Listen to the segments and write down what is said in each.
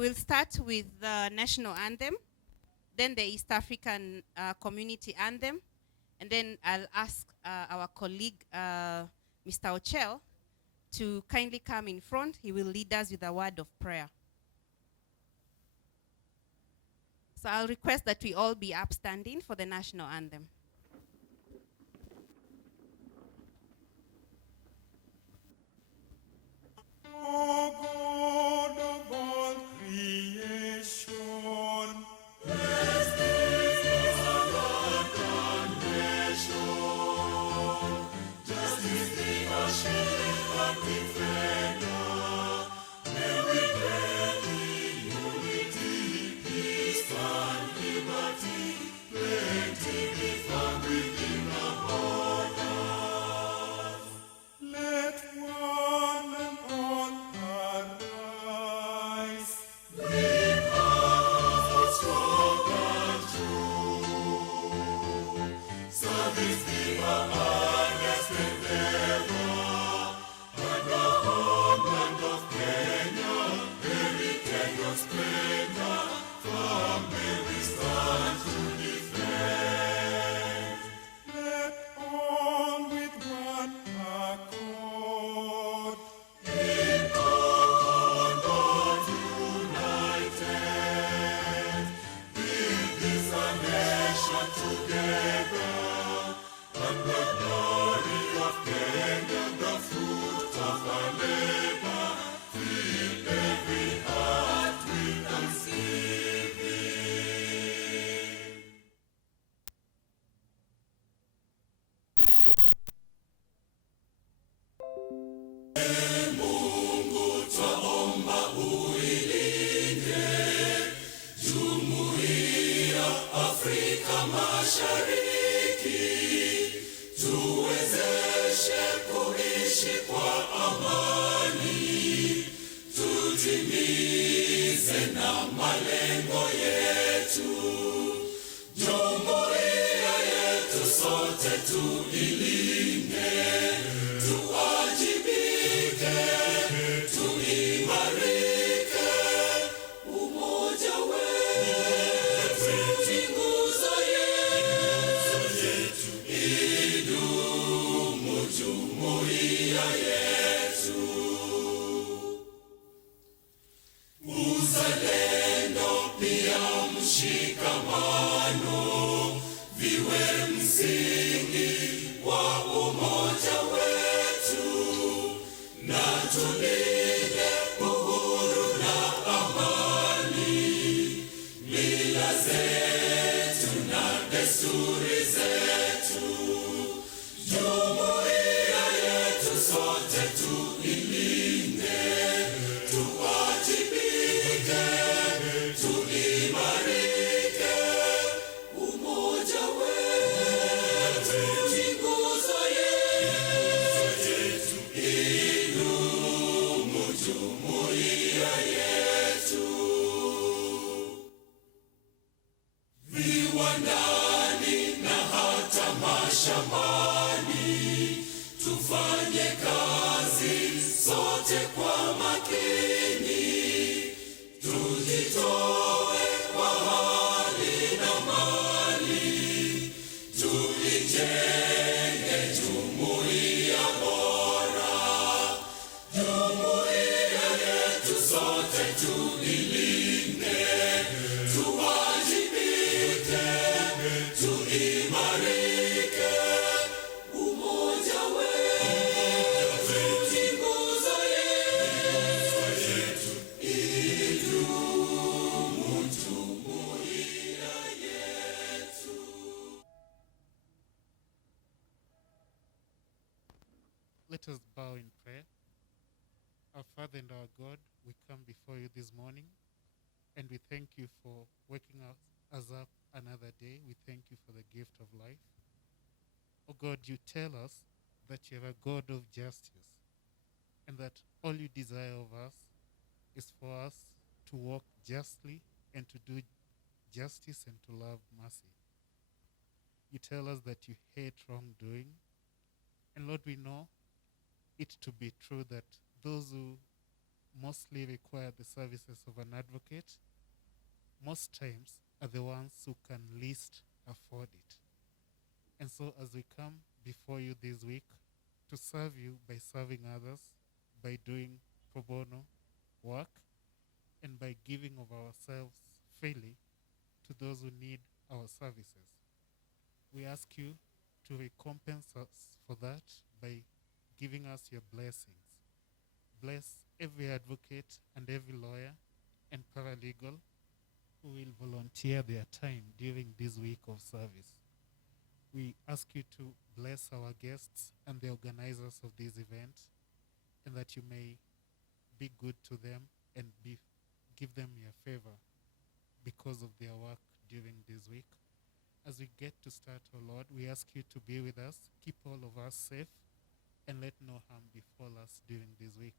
We will start with the national anthem, then the East African community anthem, and then I'll ask our colleague, Mr. Ochel, to kindly come in front. He will lead us with a word of prayer. So I'll request that we all be upstanding for the national anthem. O God of all creation, bless this our nation. Justice the ocean and defender. May we dwell in unity, peace and liberty. Plenty be found within our borders. Let one and all arise. With hearts strong and true. Service be our earnest endeavor. And the homeland of Kenya, heritage of splendor, from where we stand to defend. Let all with one accord, in common united, build this a nation together, and the glory of Kenya, the fruit of our labor, fill every heart with thanksgiving. Mungu twaomba uilinde Jumuiya Afrika Mashariki, tuwezeshe kuishi kwa amani, tutimize na malengo yetu. Jumuiya yetu sote tuilinde, tuwajibike, tuimarike, umoja wetu ni nguzo yetu, idumu jumuiya yetu. Uzalendo pia mshikamano viwe msingi wa umoja wetu, na tulinde uhuru na amani, mila zetu na desturi zetu. Jumuiya yetu sote tuilinde, tuwajibike, tuimarike, umoja wetu ni nguzo yetu, idumu jumuiya yetu. Viwandani na hata mashambani, tufanye kazi sote kwa makini, tujitoe kwa hali na mali, tuijenge jumuiya bora. Jumuiya yetu sote tuilinde, tuwajibike, tuimarike, umoja wetu ni nguzo yetu, idumu jumuiya yetu. Let us bow in prayer. Our Father and our God, we come before you this morning, and we thank you for waking us up another day. We thank you for the gift of life. Oh God, you tell us that you are a God of justice, and that all you desire of us is for us to walk justly and to do justice and to love mercy. You tell us that you hate wrongdoing, and Lord, we know it to be true that those who mostly require the services of an advocate, most times are the ones who can least afford it. And so as we come before you this week to serve you by serving others, by doing pro bono work, and by giving of ourselves freely to those who need our services, we ask you to recompense us for that by giving us your blessings. Bless every advocate and every lawyer and paralegal who will volunteer their time during this week of service. We ask you to bless our guests and the organizers of this event, and that you may be good to them and give them your favor because of their work during this week. As we get to start, O Lord, we ask you to be with us, keep all of us safe, and let no harm befall us during this week.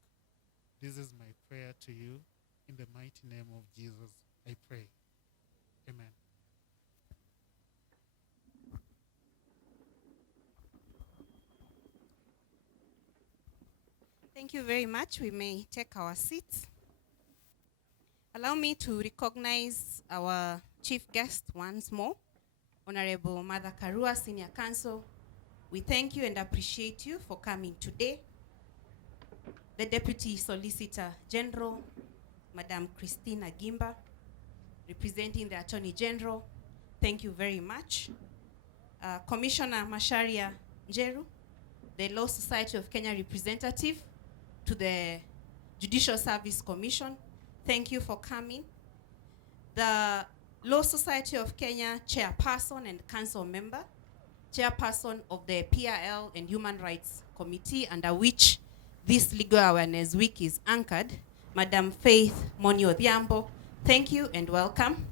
This is my prayer to you. In the mighty name of Jesus, I pray. Amen. Thank you very much. We may take our seats. Allow me to recognize our chief guest once more, Honorable Mother Karua, Senior Counsel. We thank you and appreciate you for coming today. The Deputy Solicitor General, Madam Christina Gimba, representing the Attorney General, thank you very much. Commissioner Masharia Njeru, the Law Society of Kenya representative to the Judicial Service Commission, thank you for coming. The Law Society of Kenya chairperson and council member, chairperson of the PRL and Human Rights Committee, under which this Legal Awareness Week is anchored, Madam Faith Moni Odhiambo, thank you and welcome.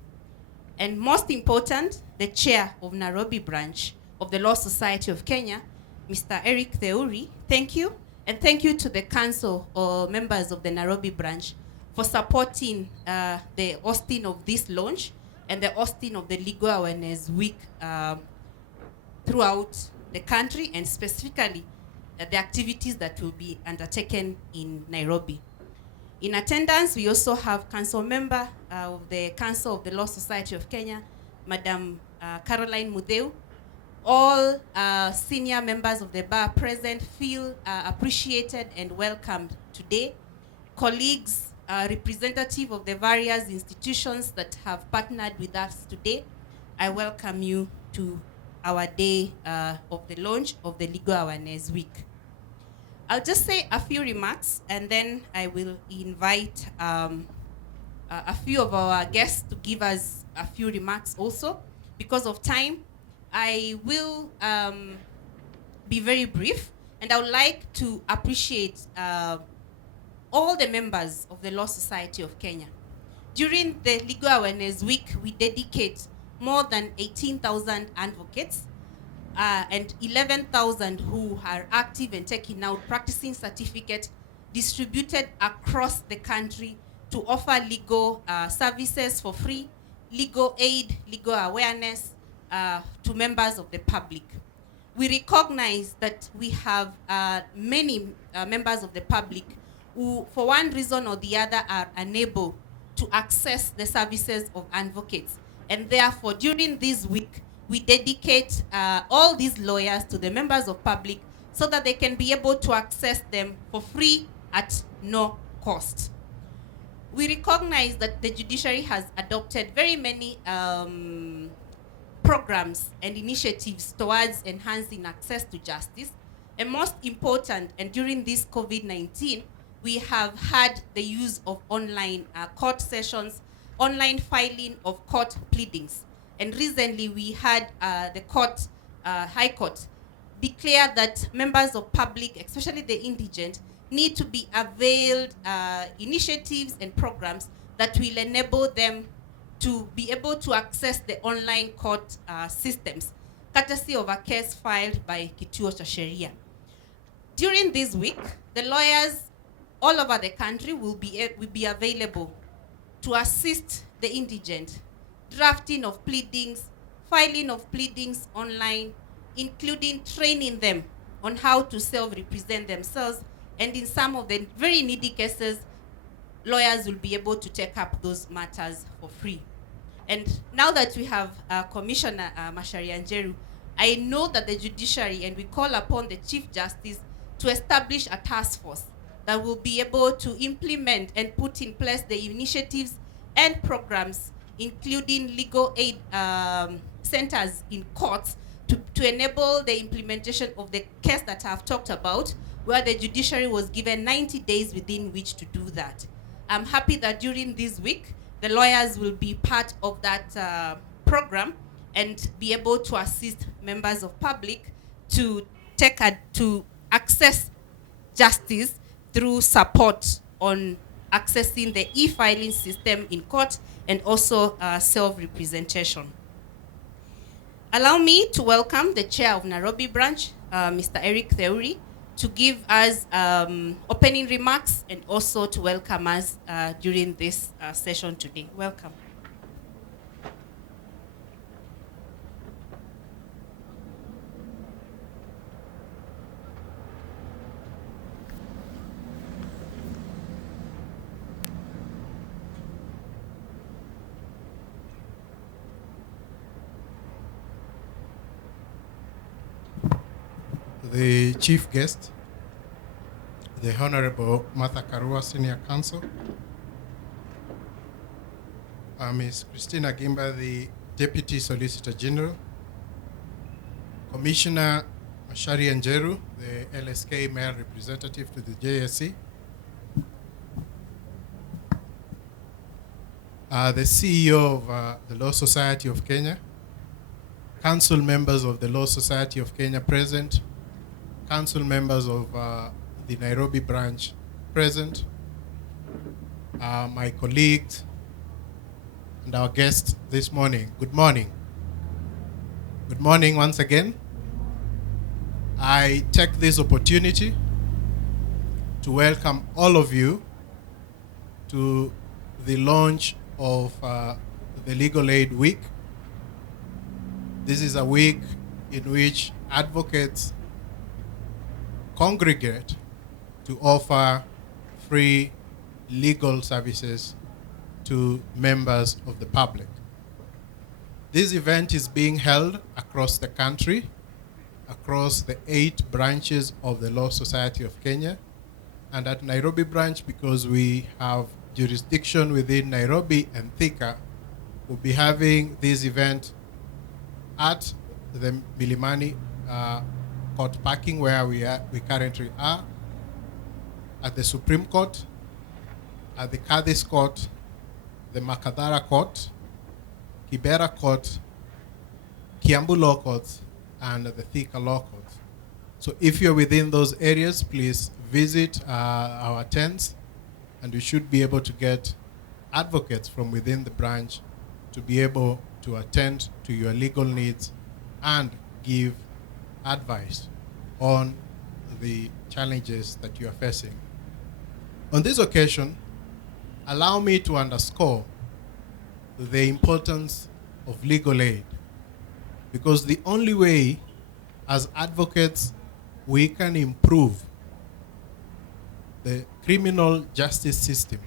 And most important, the chair of Nairobi branch of the Law Society of Kenya, Mr. Eric Theuri, thank you. And thank you to the council or members of the Nairobi branch for supporting the hosting of this launch and the hosting of the Legal Awareness Week throughout the country, and specifically the activities that will be undertaken in Nairobi. In attendance, we also have council member of the Council of the Law Society of Kenya, Madam Caroline Mudeu. All senior members of the bar present feel appreciated and welcomed today. Colleagues, representative of the various institutions that have partnered with us today, I welcome you to our day of the launch of the Legal Awareness Week. I'll just say a few remarks, and then I will invite a few of our guests to give us a few remarks also. Because of time, I will be very brief, and I would like to appreciate all the members of the Law Society of Kenya. During the Legal Awareness Week, we dedicate more than 18,000 advocates and 11,000 who are active and taking out practicing certificate distributed across the country to offer legal services for free, legal aid, legal awareness to members of the public. We recognize that we have many members of the public who, for one reason or the other, are unable to access the services of advocates. And therefore, during this week, we dedicate all these lawyers to the members of public so that they can be able to access them for free at no cost. We recognize that the judiciary has adopted very many programs and initiatives towards enhancing access to justice. And most important, and during this COVID-19, we have had the use of online court sessions, online filing of court pleadings. And recently we had the court, High Court, declare that members of public, especially the indigent, need to be availed initiatives and programs that will enable them to be able to access the online court systems, courtesy of a case filed by Kituo cha Sheria. During this week, the lawyers all over the country will be available to assist the indigent, drafting of pleadings, filing of pleadings online, including training them on how to self-represent themselves, and in some of the very needy cases, lawyers will be able to take up those matters for free. And now that we have Commissioner Macharia Njeru, I know that the judiciary, and we call upon the Chief Justice to establish a task force that will be able to implement and put in place the initiatives and programs, including legal aid centers in courts, to enable the implementation of the case that I've talked about, where the judiciary was given 90 days within which to do that. I'm happy that during this week, the lawyers will be part of that program and be able to assist members of public to to access justice through support on accessing the e-filing system in court and also self-representation. Allow me to welcome the chair of Nairobi branch, Mr. Eric Theuri, to give us opening remarks and also to welcome us during this session today. Welcome. The chief guest, the Honorable Martha Karua, Senior Counsel, Ms. Christina Gimba, the Deputy Solicitor General, Commissioner Macharia Njeru, the LSK Male Representative to the JSC, the CEO of the Law Society of Kenya, council members of the Law Society of Kenya present, council members of the Nairobi branch present, my colleagues, and our guest this morning. Good morning. Good morning once again. I take this opportunity to welcome all of you to the launch of the Legal Aid Week. This is a week in which advocates congregate to offer free legal services to members of the public. This event is being held across the country, across the 8 branches of the Law Society of Kenya, and at Nairobi branch, because we have jurisdiction within Nairobi and Thika, we'll be having this event at the Milimani Court parking where we currently are, at the Supreme Court, at the Kadis Court, the Makadara Court, Kibera Court, Kiambu Law Court, and the Thika Law Court. So if you're within those areas, please visit our tents, and you should be able to get advocates from within the branch to be able to attend to your legal needs and give advice on the challenges that you are facing. On this occasion, allow me to underscore the importance of legal aid, because the only way as advocates we can improve the criminal justice system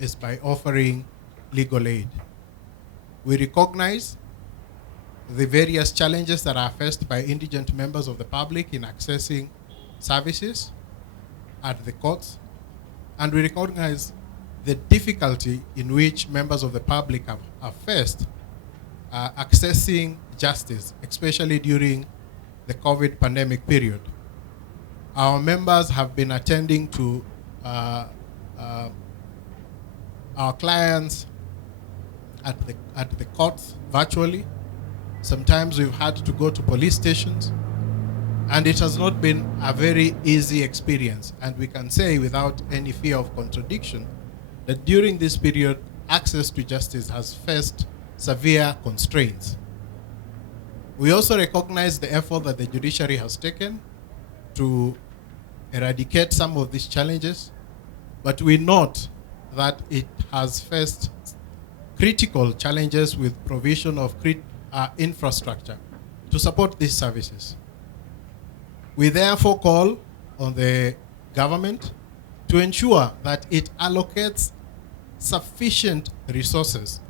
is by offering legal aid. We recognize the various challenges that are faced by indigent members of the public in accessing services at the courts, and we recognize the difficulty in which members of the public have faced accessing justice, especially during the COVID pandemic period. Our members have been attending to our clients at the courts virtually. Sometimes we've had to go to police stations, and it has not been a very easy experience. And we can say without any fear of contradiction that during this period, access to justice has faced severe constraints. We also recognize the effort that the judiciary has taken to eradicate some of these challenges, but we note that it has faced critical challenges with provision of infrastructure to support these services. We therefore call on the government to ensure that it allocates sufficient resources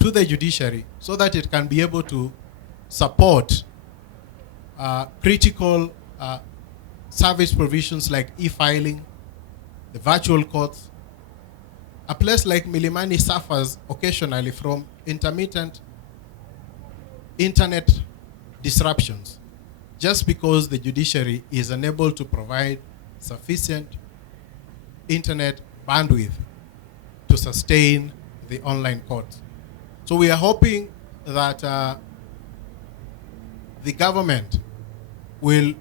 to the judiciary so that it can be able to support critical service provisions like e-filing, the virtual courts. A place like Milimani suffers occasionally from intermittent internet disruptions just because the judiciary is unable to provide sufficient internet bandwidth to sustain the online courts. So we are hoping that the government will,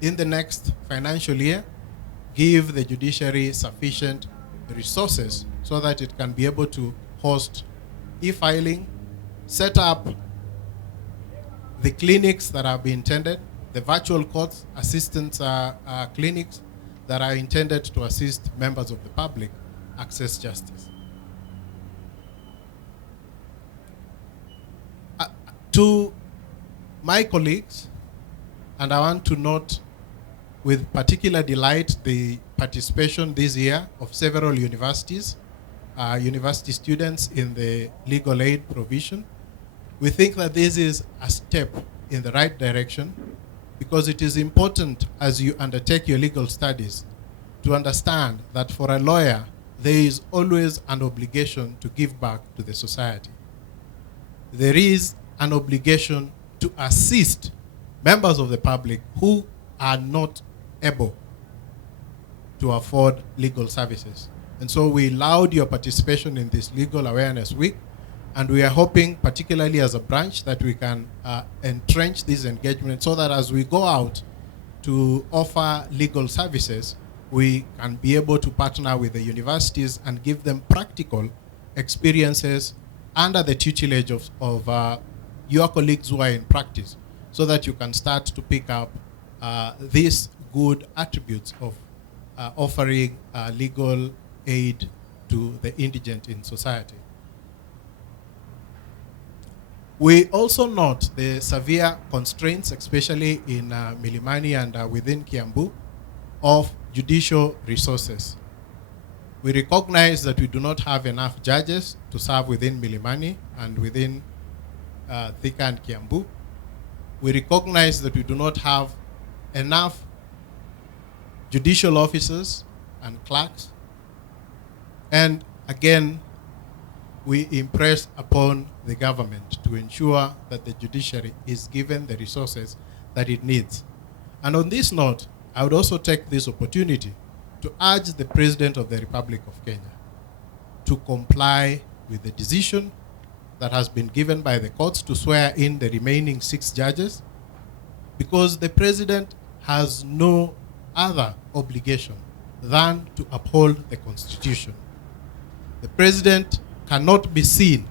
in the next financial year, give the judiciary sufficient resources so that it can be able to host e-filing, set up the clinics that are being intended, the virtual courts, assistance clinics that are intended to assist members of the public access justice. To my colleagues, and I want to note with particular delight the participation this year of several universities, university students in the legal aid provision. We think that this is a step in the right direction because it is important as you undertake your legal studies to understand that for a lawyer, there is always an obligation to give back to the society. There is an obligation to assist members of the public who are not able to afford legal services. And so we laud your participation in this Legal Awareness Week, and we are hoping, particularly as a branch, that we can entrench this engagement so that as we go out to offer legal services, we can be able to partner with the universities and give them practical experiences under the tutelage of your colleagues who are in practice, so that you can start to pick up these good attributes of offering legal aid to the indigent in society. We also note the severe constraints, especially in Milimani and within Kiambu, of judicial resources. We recognize that we do not have enough judges to serve within Milimani and within Thika and Kiambu. We recognize that we do not have enough judicial officers and clerks. And again, we impress upon the government to ensure that the judiciary is given the resources that it needs. And on this note, I would also take this opportunity to urge the President of the Republic of Kenya to comply with the decision that has been given by the courts to swear in the remaining 6 judges, because the President has no other obligation than to uphold the Constitution. The President cannot be seen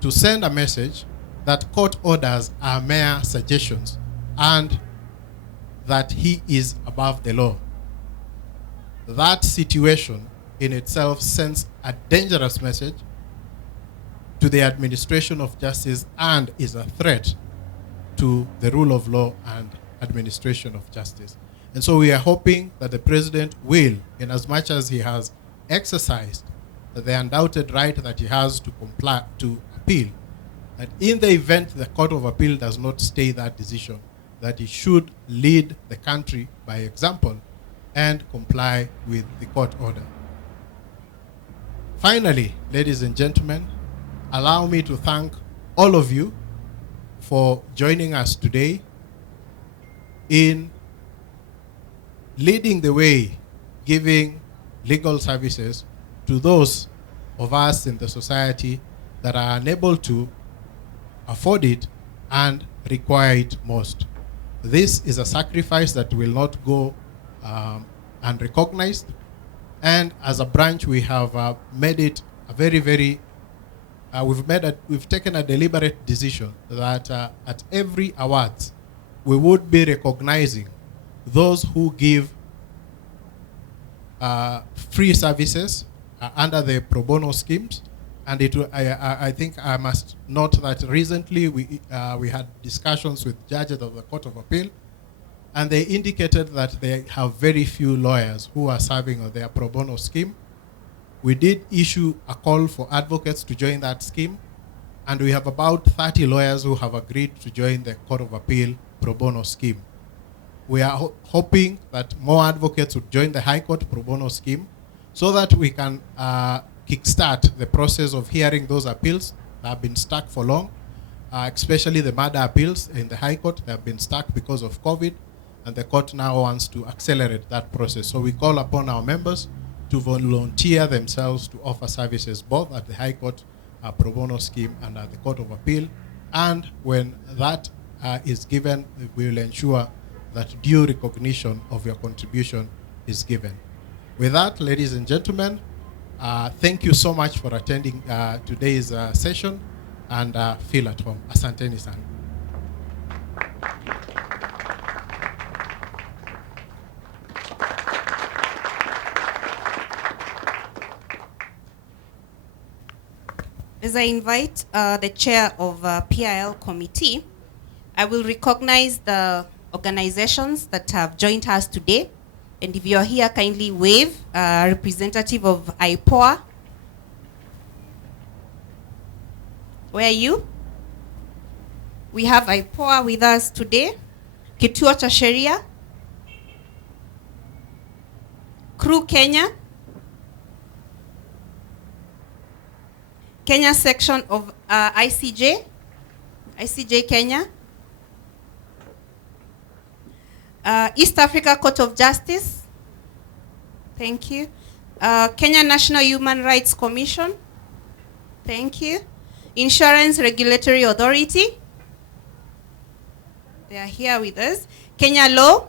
to send a message that court orders are mere suggestions and that he is above the law. That situation in itself sends a dangerous message to the administration of justice and is a threat to the rule of law and administration of justice. And so we are hoping that the President will, in as much as he has exercised the undoubted right that he has to comply, to appeal, that in the event the Court of Appeal does not stay that decision, that he should lead the country by example and comply with the court order. Finally, ladies and gentlemen, allow me to thank all of you for joining us today in leading the way, giving legal services to those of us in the society that are unable to afford it and require it most. This is a sacrifice that will not go unrecognized, and as a branch we have made it a very we've taken a deliberate decision that at every awards we would be recognizing those who give free services under the pro bono schemes. And I think I must note that recently we had discussions with judges of the Court of Appeal, and they indicated that they have very few lawyers who are serving on their pro bono scheme. We did issue a call for advocates to join that scheme, and we have about 30 lawyers who have agreed to join the Court of Appeal pro bono scheme. We are hoping that more advocates would join the High Court pro bono scheme so that we can kickstart the process of hearing those appeals that have been stuck for long, especially the murder appeals in the High Court. They have been stuck because of COVID, and the court now wants to accelerate that process. So we call upon our members to volunteer themselves to offer services both at the High Court pro bono scheme and at the Court of Appeal. And when that is given, we will ensure that due recognition of your contribution is given. With that, ladies and gentlemen, thank you so much for attending today's session, and feel at home. Asanteni sana. As I invite the chair of PIL committee, I will recognize the organizations that have joined us today. And if you're here, kindly wave, representative of IPOA. Where are you? We have IPOA with us today. Kituo cha Sheria. Crew Kenya. Kenya section of ICJ. ICJ Kenya. East Africa Court of Justice. Thank you. Kenya National Human Rights Commission. Thank you. Insurance Regulatory Authority. They are here with us. Kenya Law.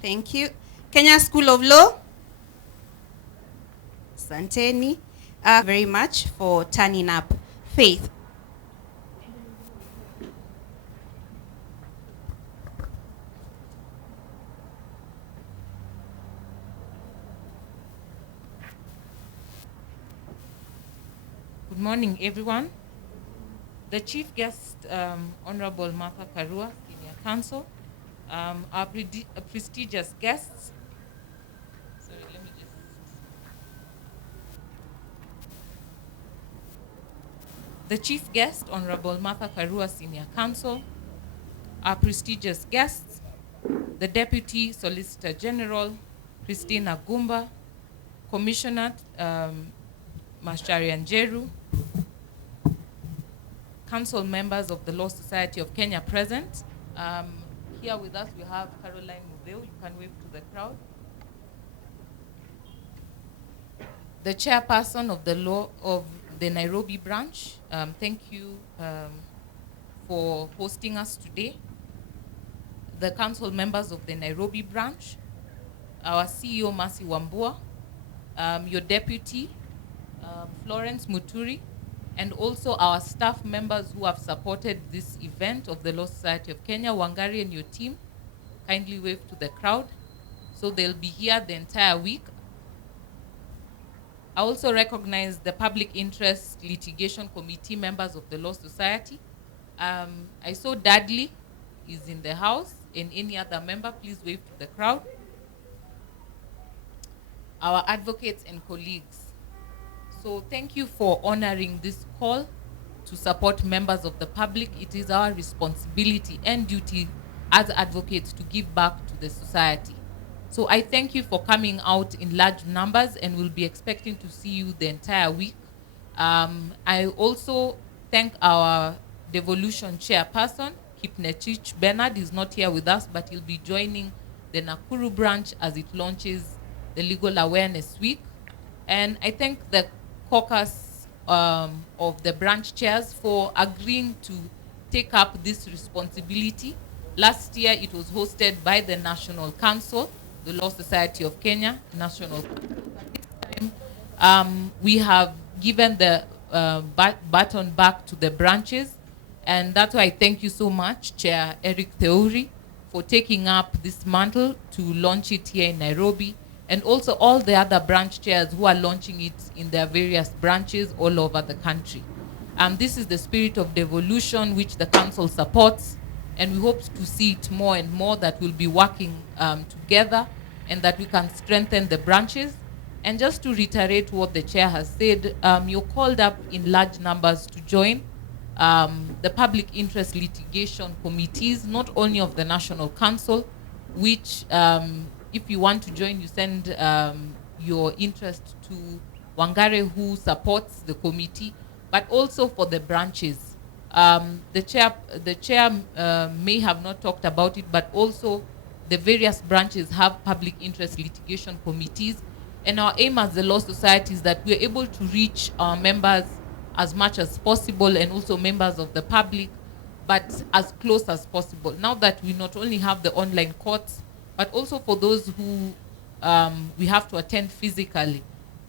Thank you. Kenya School of Law. Santeni. Very much for turning up. Faith. Good morning, everyone. The chief guest, Honorable Martha Karua, Senior Counsel, our prestigious guests. Sorry, let me just. The chief guest, Honorable Martha Karua, Senior Counsel, our prestigious guests, the Deputy Solicitor General, Christina Gumba, Commissioner Mashari Njeru, council members of the Law Society of Kenya present. Here with us we have Caroline Mudeu. You can wave to the crowd. The chairperson of the law of the Nairobi branch. Thank you for hosting us today. The council members of the Nairobi branch, our CEO Mercy Wambua, your deputy Florence Muturi, and also our staff members who have supported this event of the Law Society of Kenya. Wangari and your team, kindly wave to the crowd. So they'll be here the entire week. I also recognize the Public Interest Litigation Committee members of the Law Society. I saw Dudley is in the house, and any other member, please wave to the crowd. Our advocates and colleagues. So thank you for honoring this call to support members of the public. It is our responsibility and duty as advocates to give back to the society. So I thank you for coming out in large numbers, and we'll be expecting to see you the entire week. I also thank our devolution chairperson, Kipnetich Bernard. Is not here with us, but he'll be joining the Nakuru branch as it launches the Legal Awareness Week. And I thank the caucus of the branch chairs for agreeing to take up this responsibility. Last year, it was hosted by the National Council, the Law Society of Kenya, National Council. This time, we have given the baton back to the branches, and that's why I thank you so much, Chair Eric Theuri, for taking up this mantle to launch it here in Nairobi, and also all the other branch chairs who are launching it in their various branches all over the country. This is the spirit of devolution which the council supports, and we hope to see it more and more, that we'll be working together and that we can strengthen the branches. And just to reiterate what the chair has said, you're called up in large numbers to join the public interest litigation committees, not only of the National Council, which if you want to join, you send your interest to Wangare, who supports the committee, but also for the branches. The chair may have not talked about it, but also the various branches have public interest litigation committees. And our aim as the Law Society is that we're able to reach our members as much as possible, and also members of the public, but as close as possible. Now that we not only have the online courts, but also for those who we have to attend physically,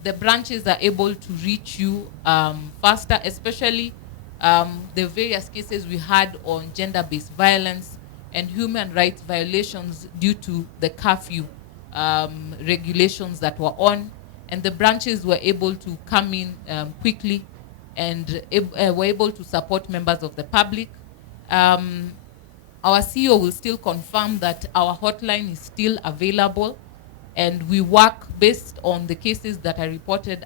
the branches are able to reach you faster, especially the various cases we had on gender-based violence and human rights violations due to the curfew regulations that were on, and the branches were able to come in quickly and were able to support members of the public. Our CEO will still confirm that our hotline is still available, and we work based on the cases that are reported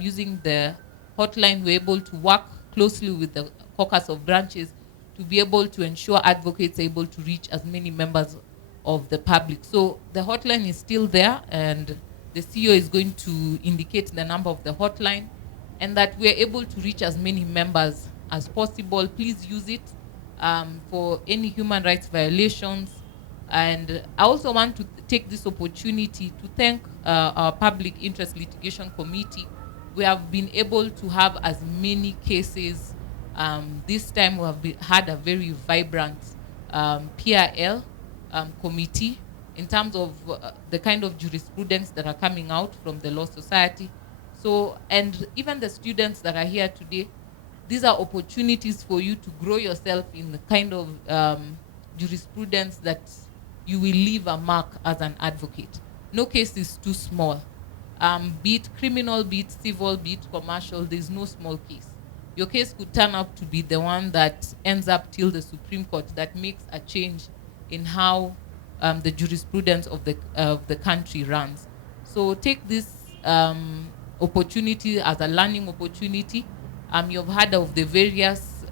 using the hotline. We're able to work closely with the caucus of branches to be able to ensure advocates are able to reach as many members of the public. So the hotline is still there, and the CEO is going to indicate the number of the hotline, and that we're able to reach as many members as possible. Please use it for any human rights violations. And I also want to take this opportunity to thank our Public Interest Litigation Committee. We have been able to have as many cases. This time we have had a very vibrant PRL committee in terms of the kind of jurisprudence that are coming out from the Law Society. So, and even the students that are here today, these are opportunities for you to grow yourself in the kind of jurisprudence that you will leave a mark as an advocate. No case is too small. Be it criminal, be it civil, be it commercial, there's no small case. Your case could turn up to be the one that ends up till the Supreme Court, that makes a change in how the jurisprudence of the country runs. So take this opportunity as a learning opportunity. You've heard of the various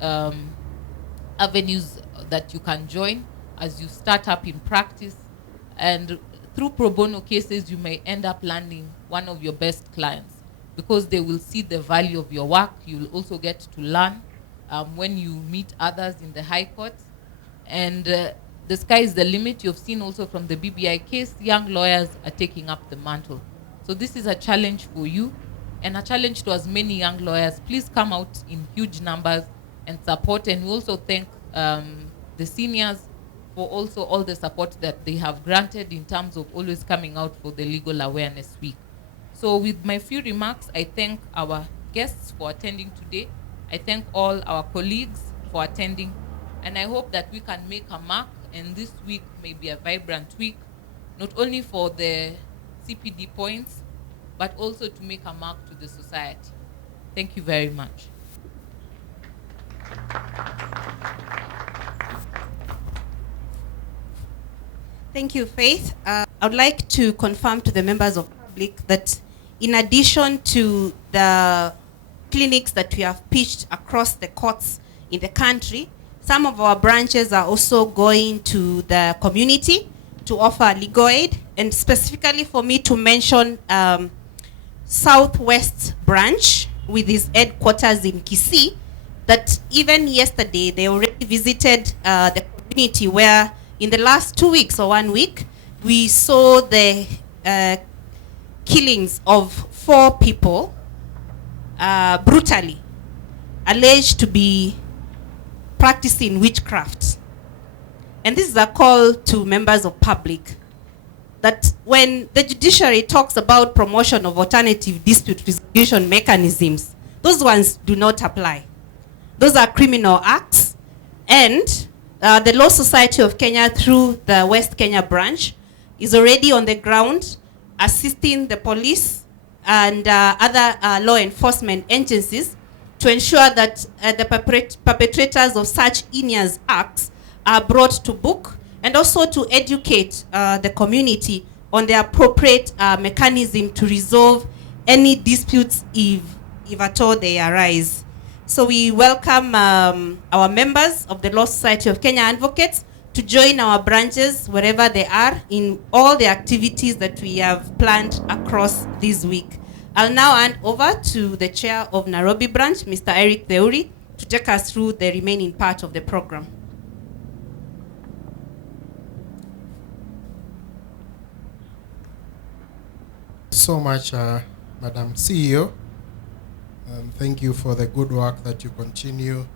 avenues that you can join as you start up in practice. And through pro bono cases, you may end up landing one of your best clients, because they will see the value of your work. You'll also get to learn when you meet others in the High Court. And the sky is the limit. You've seen also from the BBI case, young lawyers are taking up the mantle. So this is a challenge for you, and a challenge to as many young lawyers. Please come out in huge numbers and support. And we also thank the seniors for also all the support that they have granted in terms of always coming out for the Legal Awareness Week. So with my few remarks, I thank our guests for attending today. I thank all our colleagues for attending. And I hope that we can make a mark, and this week may be a vibrant week, not only for the CPD points, but also to make a mark to the society. Thank you very much. Thank you, Faith. I would like to confirm to the members of the public that in addition to the clinics that we have pitched across the courts in the country, some of our branches are also going to the community to offer legal aid. And specifically for me to mention Southwest branch with its headquarters in Kisii, that even yesterday they already visited the community, where in the last 2 weeks or 1 week, we saw the killings of 4 people brutally, alleged to be practicing witchcraft. And this is a call to members of public that when the judiciary talks about promotion of alternative dispute resolution mechanisms, those ones do not apply. Those are criminal acts, and the Law Society of Kenya, through the West Kenya branch, is already on the ground assisting the police and other law enforcement agencies to ensure that the perpetrators of such heinous acts are brought to book, and also to educate the community on the appropriate mechanism to resolve any disputes if at all they arise. So we welcome our members of the Law Society of Kenya Advocates to join our branches wherever they are in all the activities that we have planned across this week. I'll now hand over to the chair of Nairobi branch, Mr. Eric Theuri, to take us through the remaining part of the program. So much, Madam CEO. Thank you for the good work that you continue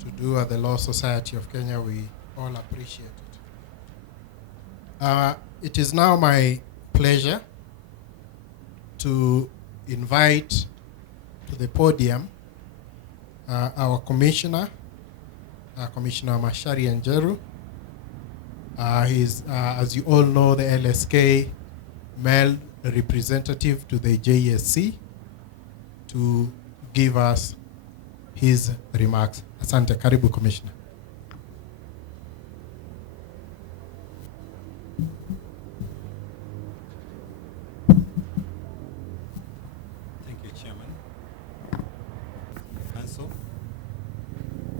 to do at the Law Society of Kenya. We all appreciate it. It is now my pleasure to invite to the podium our Commissioner, Commissioner Mashari Njeru. He's, as you all know, the LSK male representative to the JSC, to give us his remarks. Asante, karibu Commissioner. Thank you, Chairman. Council,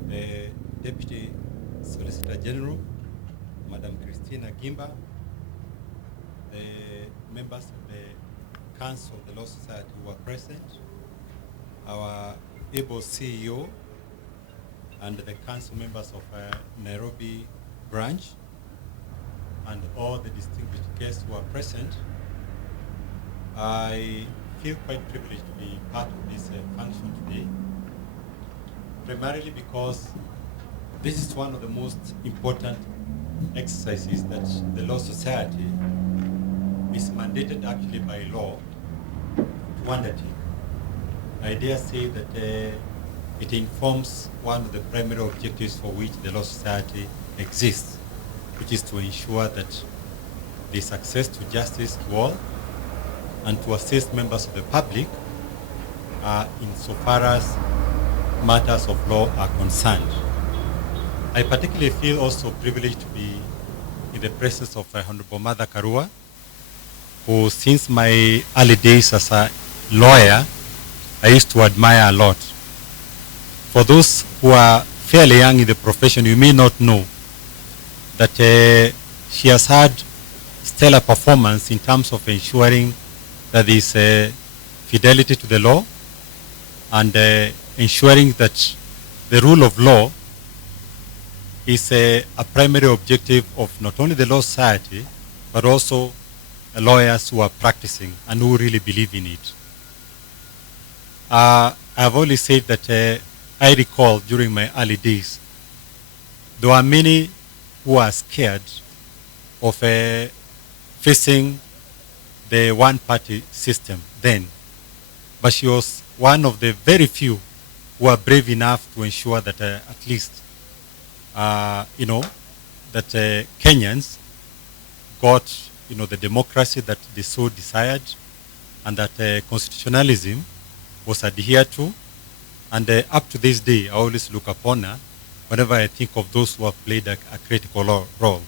the Deputy Solicitor General, Madam Christina Gimba, the members of the Council of the Law Society who are present, our able CEO, and the council members of Nairobi branch, and all the distinguished guests who are present. I feel quite privileged to be part of this function today, primarily because this is one of the most important exercises that the Law Society is mandated actually by law to undertake. I dare say that it informs one of the primary objectives for which the Law Society exists, which is to ensure that there's access to justice to all and to assist members of the public insofar as matters of law are concerned. I particularly feel also privileged to be in the presence of Honorable Mother Karua, who since my early days as a lawyer, I used to admire a lot. For those who are fairly young in the profession, you may not know that she has had stellar performance in terms of ensuring that there is fidelity to the law and ensuring that the rule of law is a primary objective of not only the Law Society, but also lawyers who are practicing and who really believe in it. I've always said that I recall during my early days, there were many who are scared of facing the one-party system then. But she was one of the very few who are brave enough to ensure that at least, that Kenyans got, the democracy that they so desired, and that constitutionalism was adhered to. And up to this day, I always look upon her whenever I think of those who have played a critical role.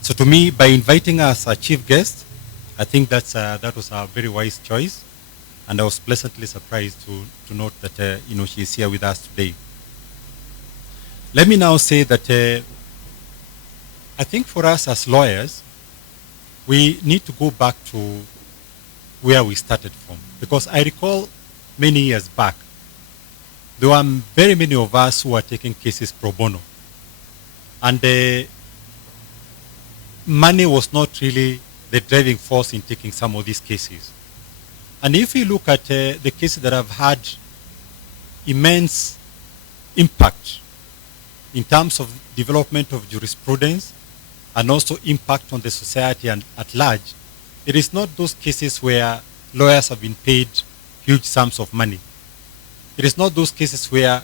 So to me, by inviting her as a chief guest, I think that was a very wise choice. And I was pleasantly surprised to note that, she is here with us today. Let me now say that I think for us as lawyers, we need to go back to where we started from. Because I recall many years back, there were very many of us who were taking cases pro bono. And money was not really the driving force in taking some of these cases. And if you look at the cases that have had immense impact in terms of development of jurisprudence and also impact on the society and at large, it is not those cases where lawyers have been paid huge sums of money. It is not those cases where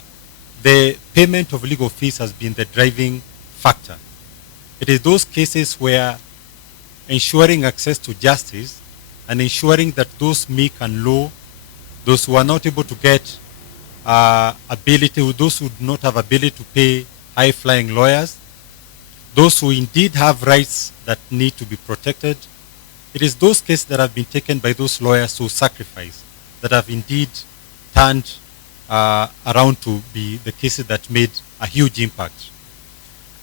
the payment of legal fees has been the driving factor. It is those cases where ensuring access to justice and ensuring that those meek and low, those who are not able to get those who do not have ability to pay high-flying lawyers, those who indeed have rights that need to be protected, it is those cases that have been taken by those lawyers who sacrifice that have indeed turned around to be the cases that made a huge impact.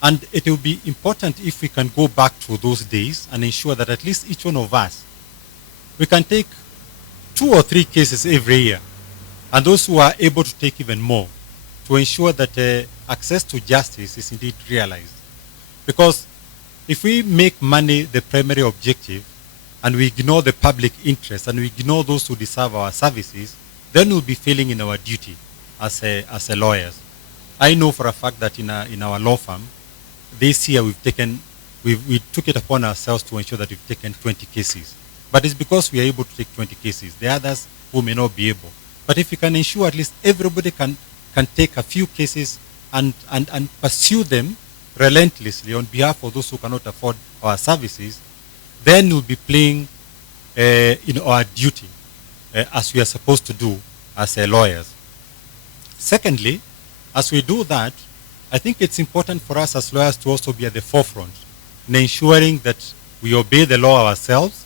And it will be important if we can go back to those days and ensure that at least each one of us, we can take 2 or 3 cases every year. And those who are able to take even more, to ensure that access to justice is indeed realized. Because if we make money the primary objective, and we ignore the public interest, and we ignore those who deserve our services, then we'll be failing in our duty as a lawyers. I know for a fact that in our law firm, this year we took it upon ourselves to ensure that we've taken 20 cases. But it's because we are able to take 20 cases. The others who may not be able. But if we can ensure at least everybody can take a few cases and pursue them relentlessly on behalf of those who cannot afford our services, then we'll be playing our duty as we are supposed to do as lawyers. Secondly, as we do that, I think it's important for us as lawyers to also be at the forefront in ensuring that we obey the law ourselves,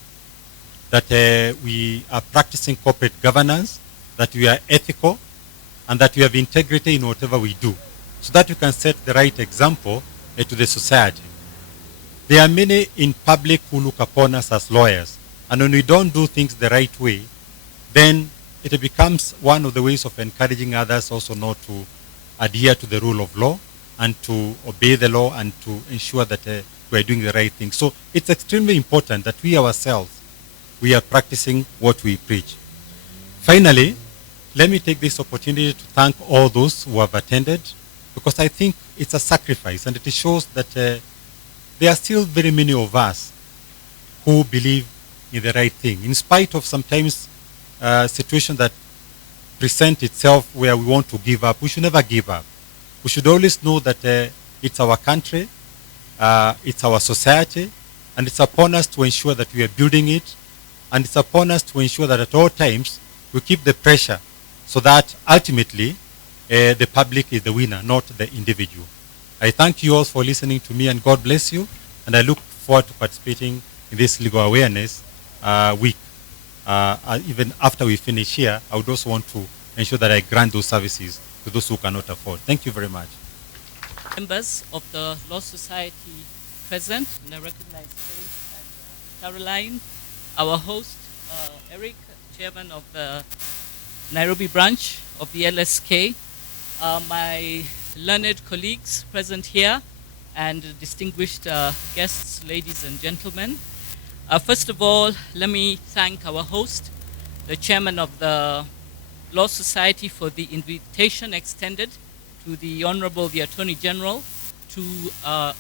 that we are practicing corporate governance, that we are ethical, and that we have integrity in whatever we do, so that we can set the right example to the society. There are many in public who look upon us as lawyers, and when we don't do things the right way, then it becomes one of the ways of encouraging others also not to adhere to the rule of law and to obey the law and to ensure that we are doing the right thing. So it's extremely important that we ourselves, we are practicing what we preach. Finally, let me take this opportunity to thank all those who have attended, because I think it's a sacrifice, and it shows that there are still very many of us who believe in the right thing, in spite of sometimes situations that present itself where we want to give up. We should never give up. We should always know that it's our country, it's our society, and it's upon us to ensure that we are building it, and it's upon us to ensure that at all times we keep the pressure so that ultimately the public is the winner, not the individual. I thank you all for listening to me, and God bless you, and I look forward to participating in this legal awareness week. Even after we finish here, I would also want to ensure that I grant those services to those who cannot afford. Thank you very much. Members of the Law Society present, and I recognize Faith and Caroline, our host, Eric, chairman of the Nairobi branch of the LSK, my learned colleagues present here, and distinguished guests, ladies and gentlemen. First of all, let me thank our host, the chairman of the Law Society, for the invitation extended to the Honorable the Attorney General to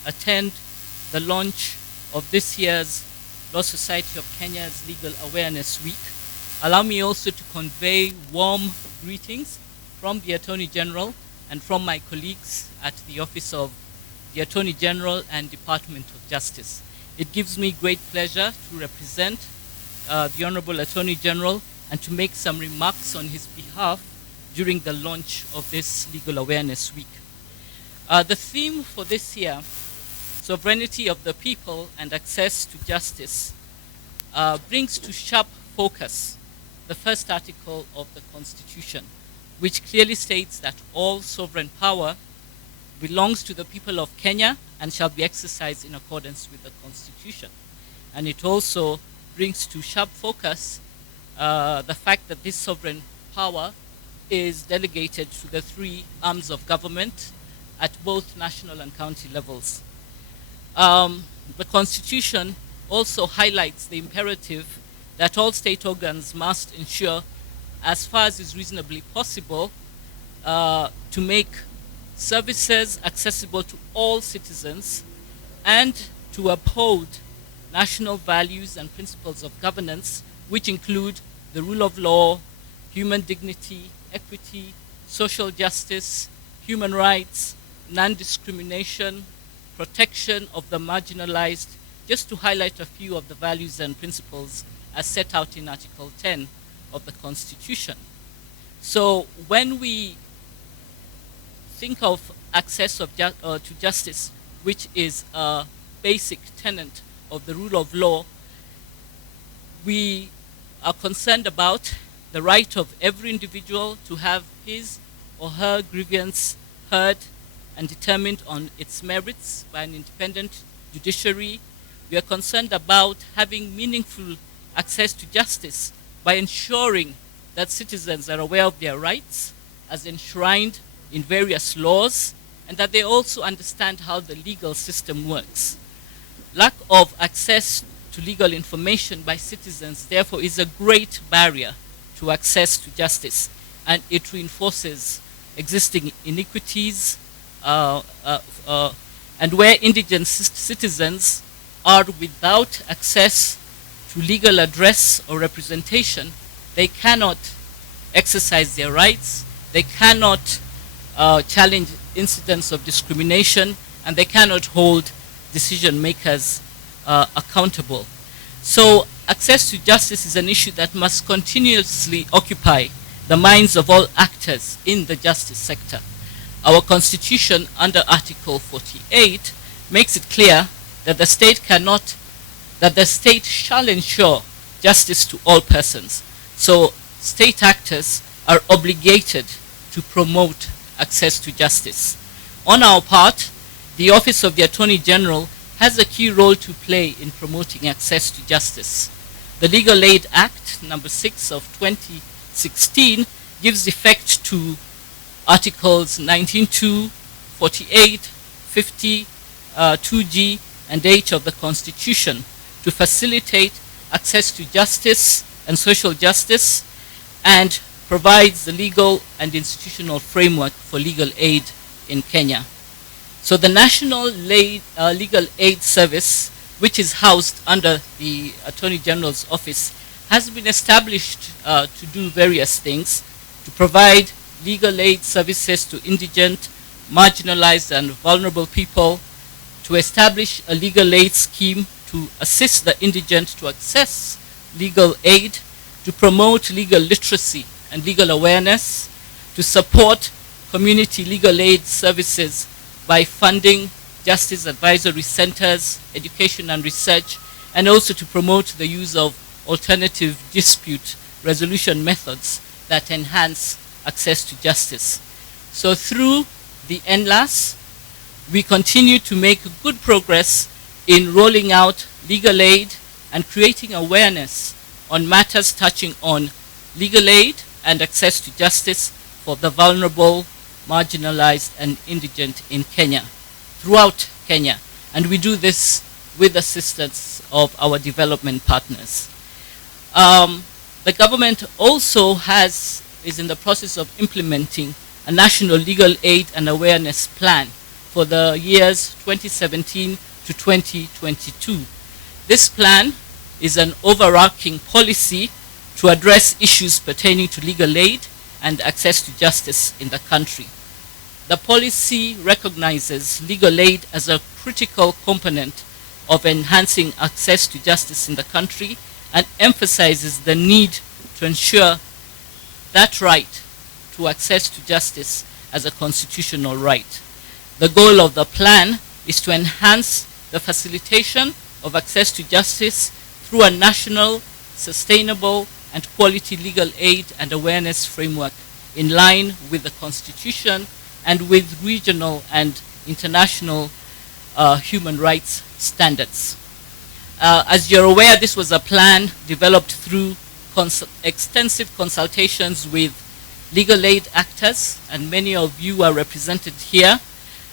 attend the launch of this year's Law Society of Kenya's Legal Awareness Week. Allow me also to convey warm greetings from the Attorney General and from my colleagues at the Office of the Attorney General and Department of Justice. It gives me great pleasure to represent the Honorable Attorney General and to make some remarks on his behalf during the launch of this Legal Awareness Week. The theme for this year, Sovereignty of the People and Access to Justice, brings to sharp focus the first article of the Constitution, which clearly states that all sovereign power belongs to the people of Kenya and shall be exercised in accordance with the Constitution. And it also brings to sharp focus the fact that this sovereign power is delegated to the 3 arms of government at both national and county levels. The Constitution also highlights the imperative that all state organs must ensure, as far as is reasonably possible, to make services accessible to all citizens and to uphold national values and principles of governance, which include the rule of law, human dignity, equity, social justice, human rights, non-discrimination, protection of the marginalized, just to highlight a few of the values and principles as set out in Article 10 of the Constitution. So when we think of access to justice, which is a basic tenet of the rule of law, We are concerned about the right of every individual to have his or her grievance heard and determined on its merits by an independent judiciary. We are concerned about having meaningful access to justice by ensuring that citizens are aware of their rights as enshrined in various laws, and that they also understand how the legal system works. Lack of access to legal information by citizens, therefore, is a great barrier to access to justice, and it reinforces existing inequities, and where indigent citizens are without access to legal address or representation, they cannot exercise their rights, they cannot challenge incidents of discrimination, and they cannot hold decision makers accountable. So access to justice is an issue that must continuously occupy the minds of all actors in the justice sector. Our constitution under Article 48 makes it clear that the state shall ensure justice to all persons. So state actors are obligated to promote access to justice. On our part, the Office of the Attorney General has a key role to play in promoting access to justice. The Legal Aid Act, number 6 of 2016, gives effect to Articles 19.2, 48, 50, 2G, and 8 of the Constitution to facilitate access to justice and social justice, and provides the legal and institutional framework for legal aid in Kenya. So the National Legal Aid Service, which is housed under the Attorney General's office, has been established to do various things, to provide legal aid services to indigent, marginalized, and vulnerable people, to establish a legal aid scheme to assist the indigent to access legal aid, to promote legal literacy and legal awareness, to support community legal aid services by funding justice advisory centers, education and research, and also to promote the use of alternative dispute resolution methods that enhance access to justice. So through the NLAS, we continue to make good progress in rolling out legal aid and creating awareness on matters touching on legal aid and access to justice for the vulnerable, marginalized, and indigent in Kenya, throughout Kenya. And we do this with assistance of our development partners. The government also is in the process of implementing a national legal aid and awareness plan for the years 2017 to 2022. This plan is an overarching policy to address issues pertaining to legal aid and access to justice in the country. The policy recognizes legal aid as a critical component of enhancing access to justice in the country and emphasizes the need to ensure that right to access to justice as a constitutional right. The goal of the plan is to enhance the facilitation of access to justice through a national, sustainable, and quality legal aid and awareness framework in line with the Constitution and with regional and international human rights standards. As you're aware, this was a plan developed through extensive consultations with legal aid actors, and many of you are represented here.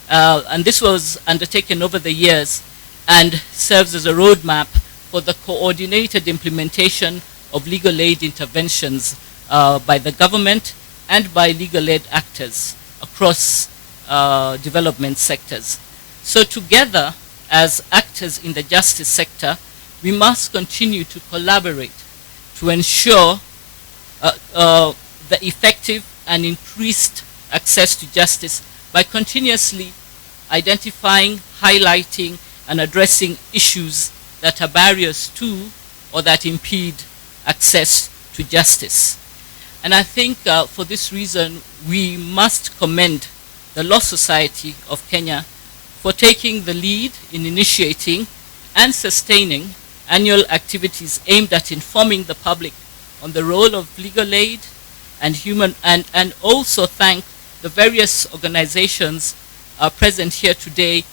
And this was undertaken over the years and serves as a roadmap for the coordinated implementation of legal aid interventions by the government and by legal aid actors across development sectors. So together, as actors in the justice sector, we must continue to collaborate to ensure the effective and increased access to justice by continuously identifying, highlighting, and addressing issues that are barriers to or that impede access to justice. And I think for this reason, we must commend the Law Society of Kenya for taking the lead in initiating and sustaining annual activities aimed at informing the public on the role of legal aid and also thank the various organizations present here today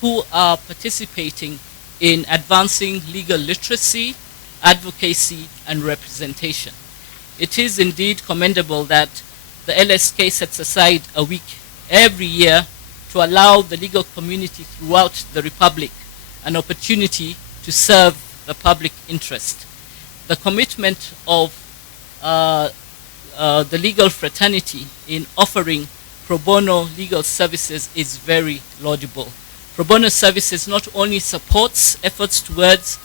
who are participating in advancing legal literacy, advocacy, and representation. It is indeed commendable that the LSK sets aside a week every year to allow the legal community throughout the Republic an opportunity to serve the public interest. The commitment of the legal fraternity in offering pro bono legal services is very laudable. Pro bono services not only supports efforts towards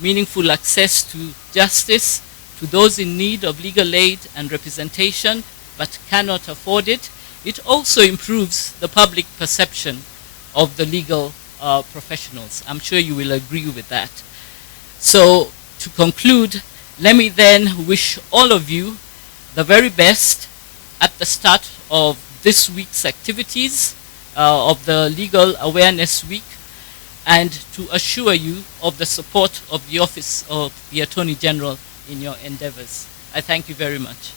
meaningful access to justice to those in need of legal aid and representation but cannot afford it, it also improves the public perception of the legal professionals. I'm sure you will agree with that. So to conclude, let me then wish all of you the very best at the start of this week's activities of the Legal Awareness Week, and to assure you of the support of the Office of the Attorney General in your endeavors. I thank you very much.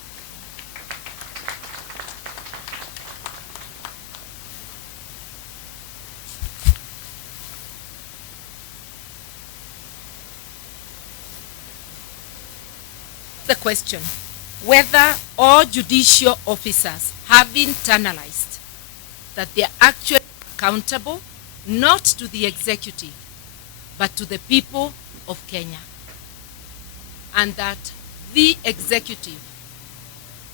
The question whether all judicial officers have internalized that they are actually accountable not to the executive but to the people of Kenya, and that the executive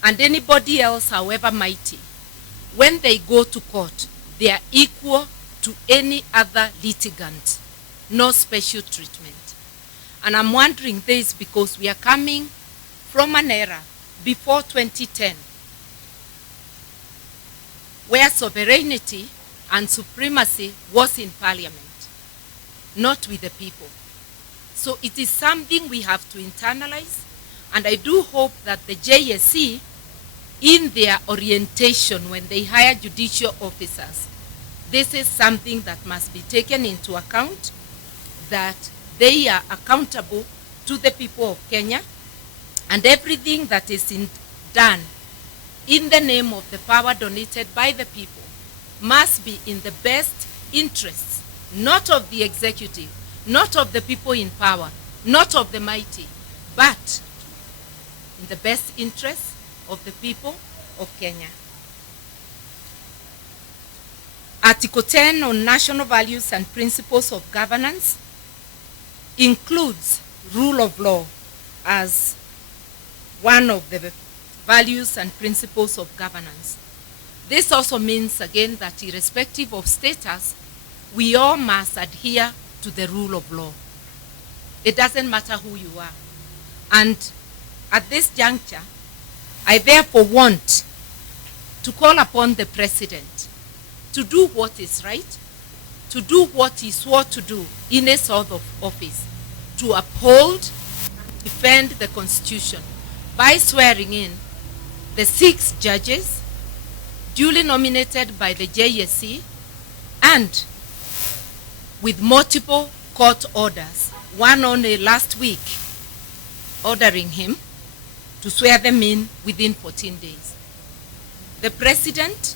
and anybody else, however mighty, when they go to court, they are equal to any other litigant, no special treatment. And I'm wondering this because we are coming from an era before 2010 where sovereignty and supremacy was in parliament, not with the people. So it is something we have to internalize, and I do hope that the JSC, in their orientation when they hire judicial officers, this is something that must be taken into account, that they are accountable to the people of Kenya, and everything that is done in the name of the power donated by the people must be in the best interests, not of the executive, not of the people in power, not of the mighty, but in the best interests of the people of Kenya. Article 10 on national values and principles of governance includes rule of law as one of the values and principles of governance. This also means, again, that irrespective of status, we all must adhere to the rule of law. It doesn't matter who you are. And at this juncture, I therefore want to call upon the President to do what is right, to do what he swore to do in his oath of office, to uphold and defend the Constitution by swearing in the 6 judges duly nominated by the JSC and with multiple court orders, one only last week, ordering him to swear them in within 14 days. The President,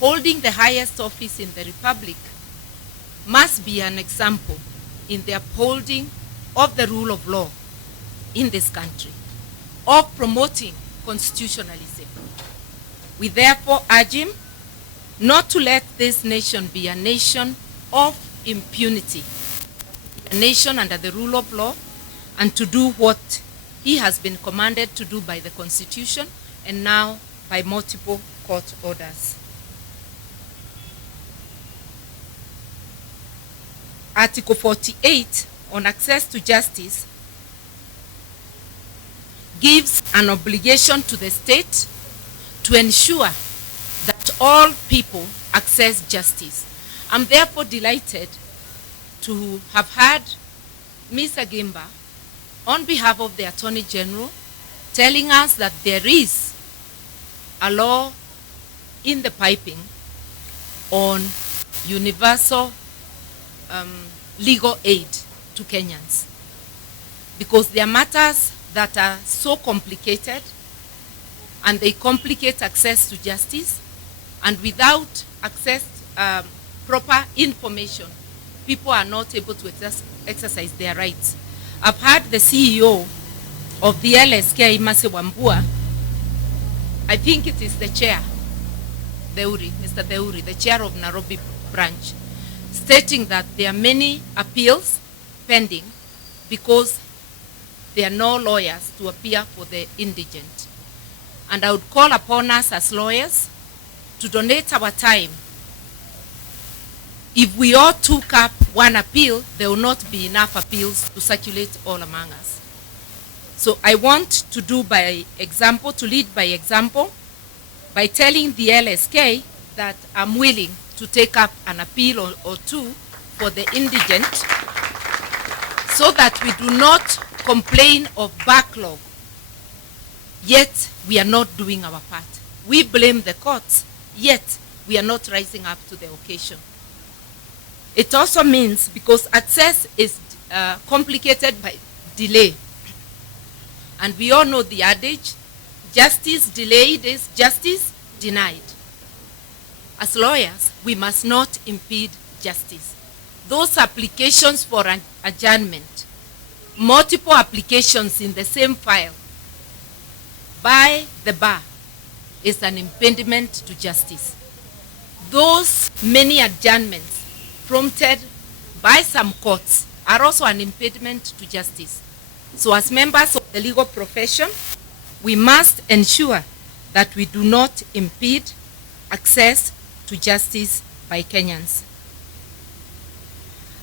holding the highest office in the Republic, must be an example in the upholding of the rule of law in this country, of promoting constitutionalism. We therefore urge him not to let this nation be a nation of impunity, a nation under the rule of law, and to do what he has been commanded to do by the Constitution and now by multiple court orders. Article 48 on access to justice gives an obligation to the state to ensure that all people access justice. I'm therefore delighted to have heard Ms. Agimba, on behalf of the Attorney General, telling us that there is a law in the piping on universal legal aid to Kenyans, because there are matters that are so complicated and they complicate access to justice, and without access, proper information, people are not able to exercise their rights. I've heard the CEO of the LSK, Mase Wambua, I think it is the chair, Mr. Deuri, the chair of Nairobi branch, stating that there are many appeals pending because there are no lawyers to appear for the indigent. And I would call upon us as lawyers to donate our time. If we all took up one appeal, there will not be enough appeals to circulate all among us. So I want to do by example, to lead by example, by telling the LSK that I'm willing to take up an appeal or two for the indigent, so that we do not complain of backlog, yet we are not doing our part. We blame the courts, yet we are not rising up to the occasion. It also means, because access is complicated by delay, and we all know the adage, justice delayed is justice denied. As lawyers, we must not impede justice. Those applications for an adjournment, multiple applications in the same file by the bar, is an impediment to justice. Those many adjournments prompted by some courts are also an impediment to justice. So as members of the legal profession, we must ensure that we do not impede access to justice by Kenyans.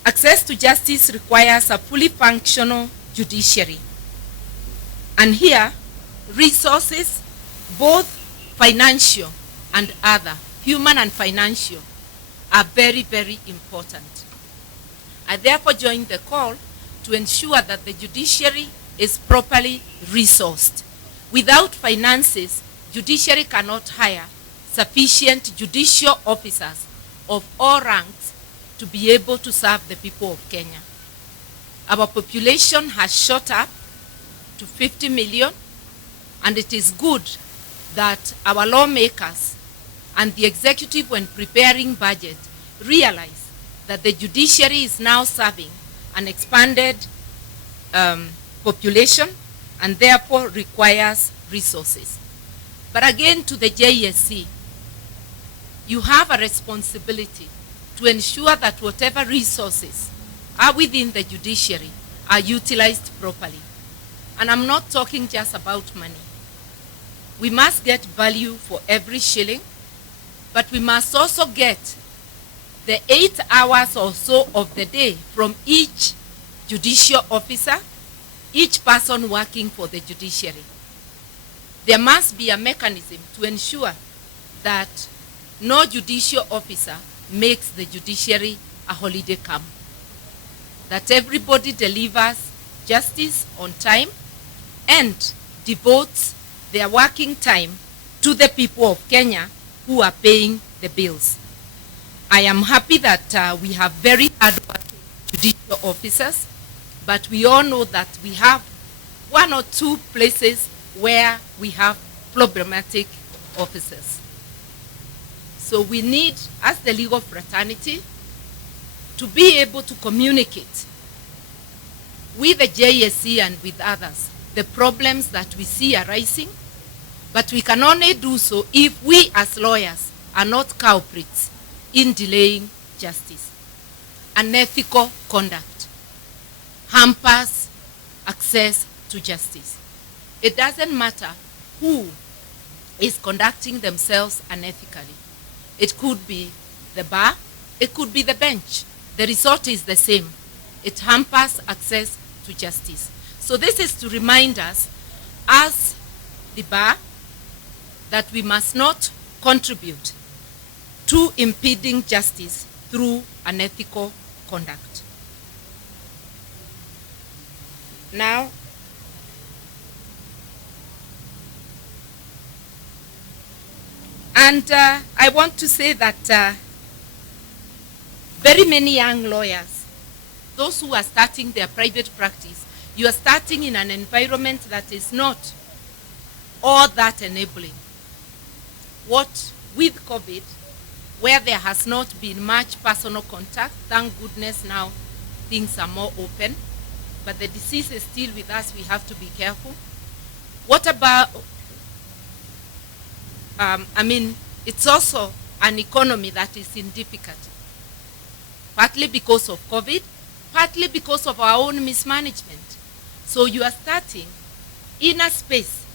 Access to justice requires a fully functional judiciary. And here, resources, both financial and other, human and financial, are very, very important. I therefore join the call to ensure that the judiciary is properly resourced. Without finances, judiciary cannot hire sufficient judicial officers of all ranks to be able to serve the people of Kenya. Our population has shot up to 50 million, and it is good that our lawmakers and the executive, when preparing budget, realize that the judiciary is now serving an expanded population and therefore requires resources. But again, to the JSC, you have a responsibility to ensure that whatever resources are within the judiciary are utilized properly. And I'm not talking just about money. We must get value for every shilling, but we must also get the 8 hours or so of the day from each judicial officer, each person working for the judiciary. There must be a mechanism to ensure that no judicial officer makes the judiciary a holiday camp. That everybody delivers justice on time and devotes their working time to the people of Kenya who are paying the bills. I am happy that we have very hard-working judicial officers, but we all know that we have 1 or 2 places where we have problematic officers. So we need, as the legal fraternity, to be able to communicate with the JSC and with others the problems that we see arising, but we can only do so if we as lawyers are not culprits in delaying justice. Unethical conduct hampers access to justice. It doesn't matter who is conducting themselves unethically. It could be the bar, it could be the bench. The result is the same. It hampers access to justice. So this is to remind us, as the bar, that we must not contribute to impeding justice through unethical conduct. Now, I want to say that very many young lawyers those who are starting their private practice, you are starting in an environment that is not all that enabling. What with COVID, where there has not been much personal contact, thank goodness now things are more open, but the disease is still with us, we have to be careful. What about, it's also an economy that is in difficulty, partly because of COVID, partly because of our own mismanagement. So you are starting in a space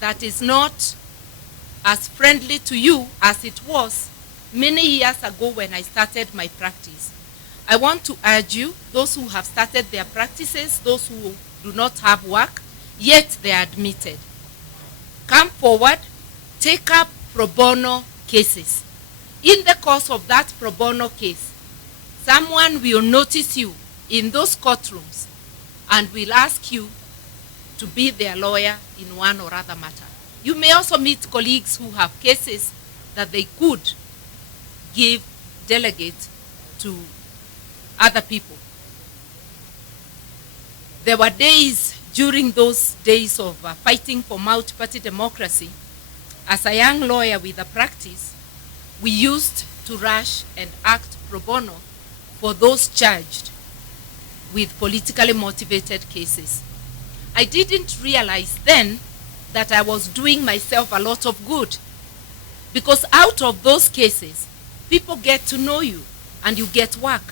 that is not as friendly to you as it was many years ago when I started my practice. I want to urge you, those who have started their practices, those who do not have work, yet they are admitted, come forward, take up pro bono cases. In the course of that pro bono case, someone will notice you in those courtrooms and will ask you to be their lawyer in one or other matter. You may also meet colleagues who have cases that they could delegate to other people. There were days during those days of fighting for multi-party democracy. As a young lawyer with a practice, we used to rush and act pro bono for those charged with politically motivated cases. I didn't realize then that I was doing myself a lot of good, because out of those cases, people get to know you and you get work.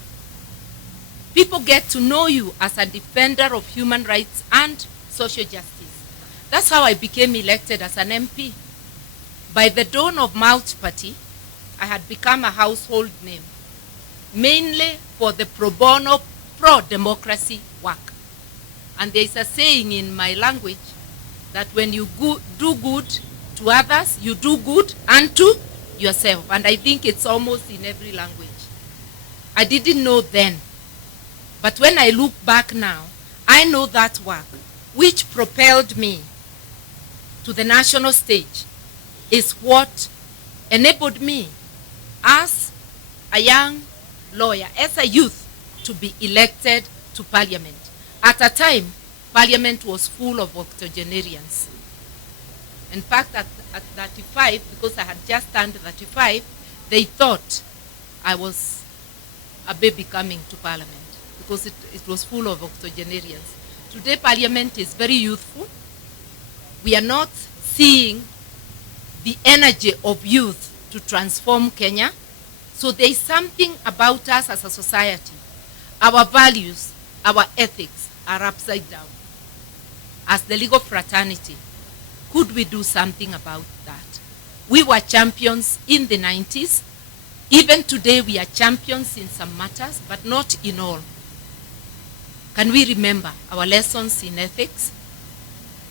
People get to know you as a defender of human rights and social justice. That's how I became elected as an MP. By the dawn of multi-party, I had become a household name, mainly for the pro bono, pro-democracy work. And there is a saying in my language that when you do good to others, you do good unto yourself. And I think it's almost in every language. I didn't know then. But when I look back now, I know that work, which propelled me to the national stage, is what enabled me as a young lawyer, as a youth, to be elected to parliament. At a time, parliament was full of octogenarians. In fact, at 35, because I had just turned 35, they thought I was a baby coming to parliament, because it was full of octogenarians. Today, parliament is very youthful. We are not seeing the energy of youth to transform Kenya. So there is something about us as a society. Our values, our ethics are upside down. As the legal fraternity, could we do something about that? We were champions in the 90s. Even today we are champions in some matters, but not in all. Can we remember our lessons in ethics?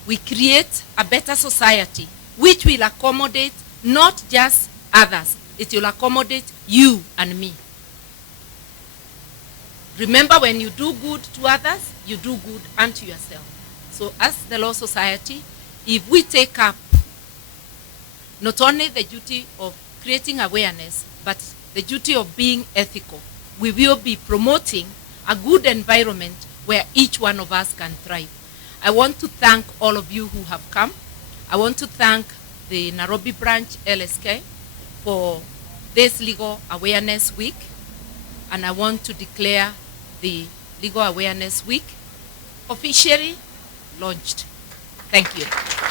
We create a better society which will accommodate not just others, it will accommodate you and me. Remember, when you do good to others, you do good unto yourself. So as the Law Society, if we take up not only the duty of creating awareness, but the duty of being ethical, we will be promoting a good environment where each one of us can thrive. I want to thank all of you who have come. I want to thank the Nairobi branch LSK for this Legal Awareness Week, and I want to declare the Legal Awareness Week officially launched. Thank you.